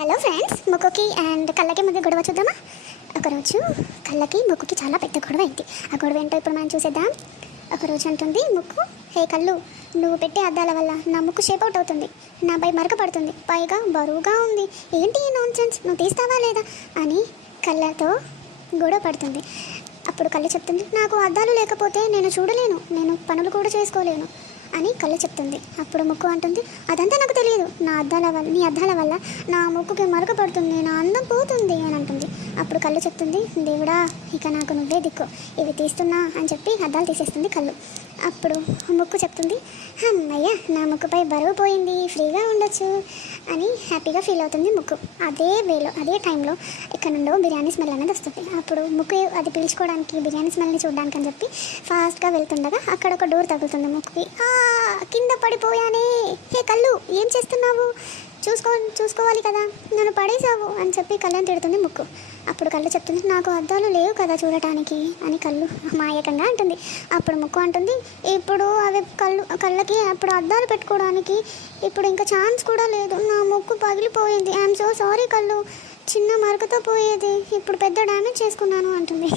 Hello friends, ముక్కుకి and కళ్ళకి మధ్య గొడవ చూద్దామా. ఒకరోజు కళ్ళకి ముక్కుకి చాలా పెద్ద గొడవ అయింది. ఆ గొడవ ఏంటో ఇప్పుడు మనం చూసేద్దాం. ఒకరోజు అంటుంది ముక్కు, హే కళ్ళు, నువ్వు పెట్టే అద్దాల వల్ల నా ముక్కు షేప్ అవుట్ అవుతుంది, నాపై మరక పడుతుంది, పైగా బరువుగా ఉంది, ఏంటి ఈ నాన్ సెన్స్, నువ్వు తీస్తావా లేదా అని కళ్ళతో గొడవ పడుతుంది. అప్పుడు కళ్ళు చెప్తుంది, నాకు అద్దాలు లేకపోతే నేను చూడలేను, నేను పనులు కూడా చేసుకోలేను అని కళ్ళు చెప్తుంది. అప్పుడు ముక్కు అంటుంది, అదంతా నాకు తెలియదు, నీ అద్దాల వల్ల నా ముక్కుకి మరక పడుతుంది, నా అందం పోతుంది అని అంటుంది. అప్పుడు కళ్ళు చెప్తుంది, దేవుడా, ఇక నాకు నువ్వే దిక్కు, ఇవి తీస్తున్నా అని చెప్పి అద్దాలు తీసేస్తుంది కళ్ళు. అప్పుడు ముక్కు చెప్తుంది, అమ్మయ్య, నా ముక్కుపై బరువు పోయింది, ఫ్రీగా ఉండొచ్చు అని హ్యాపీగా ఫీల్ అవుతుంది ముక్కు. అదే టైంలో ఇక్కడ నుండో బిర్యానీ స్మెల్ అనేది వస్తుంది. అప్పుడు ముక్కు అది పీల్చుకోవడానికి, బిర్యానీ స్మెల్ని చూడడానికి అని చెప్పి ఫాస్ట్గా వెళ్తుండగా అక్కడ ఒక డోర్ తగులుతుంది ముక్కుకి. కింద పడిపోయానే, హే కళ్ళు, ఏం చేస్తున్నావు, చూసుకోవాలి కదా, నన్ను పడేసావు అని చెప్పి కళ్ళని తిడుతుంది ముక్కు. అప్పుడు కళ్ళు చెప్తుంది, నాకు అద్దాలు లేవు కదా చూడటానికి అని కళ్ళు మాయకంగా అంటుంది. అప్పుడు ముక్కు అంటుంది, ఇప్పుడు అవి కళ్ళకి అప్పుడు అద్దాలు పెట్టుకోవడానికి ఇప్పుడు ఇంకా ఛాన్స్ కూడా లేదు, నా ముక్కు పగిలిపోయింది, ఐఎమ్ సో సారీ కళ్ళు, చిన్న మరకతో పోయేది, ఇప్పుడు పెద్ద డ్యామేజ్ చేసుకున్నాను అంటుంది.